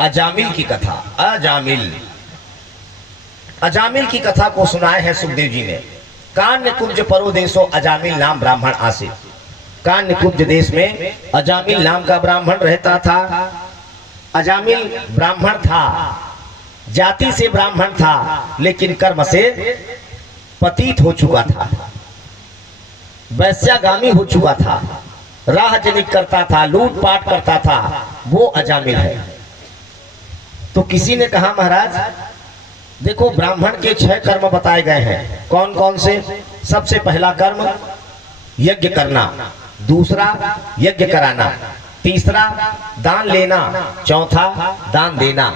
अजामिल की कथा। अजामिल अजामिल की कथा को सुनाए हैं सुखदेव जी ने। कान्य कुब्ज परोदेशो अजामिल नाम ब्राह्मण आसे। कान्य कुब्ज देश में अजामिल नाम का ब्राह्मण रहता था। अजामिल ब्राह्मण था, जाति से ब्राह्मण था, लेकिन कर्म से पतित हो चुका था, वैश्यागामी हो चुका था, राह जनिक करता था, लूटपाट करता था। वो अजामिल है। तो किसी ने कहा महाराज देखो ब्राह्मण के 6 कर्म बताए गए हैं। कौन कौन से? सबसे पहला कर्म यज्ञ करना, दूसरा यज्ञ कराना, तीसरा दान लेना, चौथा दान देना,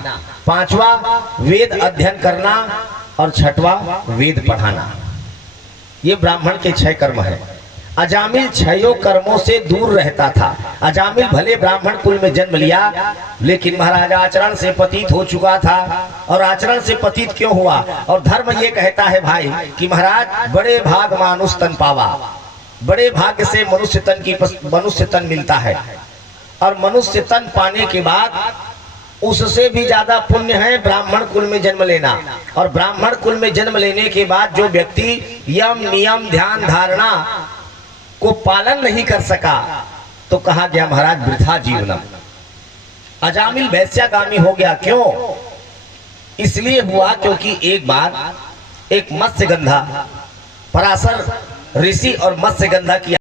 पांचवा वेद अध्ययन करना और छठवा वेद पढ़ाना। ये ब्राह्मण के 6 कर्म है। अजामिल 6 कर्मों से दूर रहता था। अजामिल भले ब्राह्मण कुल में जन्म लिया, लेकिन महाराज आचरण से पतित हो चुका था। और आचरण से पतित क्यों हुआ? और धर्म ये कहता है भाई कि महाराज बड़े भाग मानुष तन पावा, बड़े भाग्य से मनुष्य तन मिलता है। और मनुष्य तन पाने के बाद उससे भी ज्यादा पुण्य है ब्राह्मण कुल में जन्म लेना। और ब्राह्मण कुल में जन्म लेने के बाद जो व्यक्ति यम नियम ध्यान धारणा को पालन नहीं कर सका, तो कहा गया महाराज वृथा जीवनम। अजामिल वैश्यागामी हो गया। क्यों? इसलिए हुआ क्योंकि एक बार एक मत्स्यगंधा, पराशर ऋषि और मत्स्यगंधा की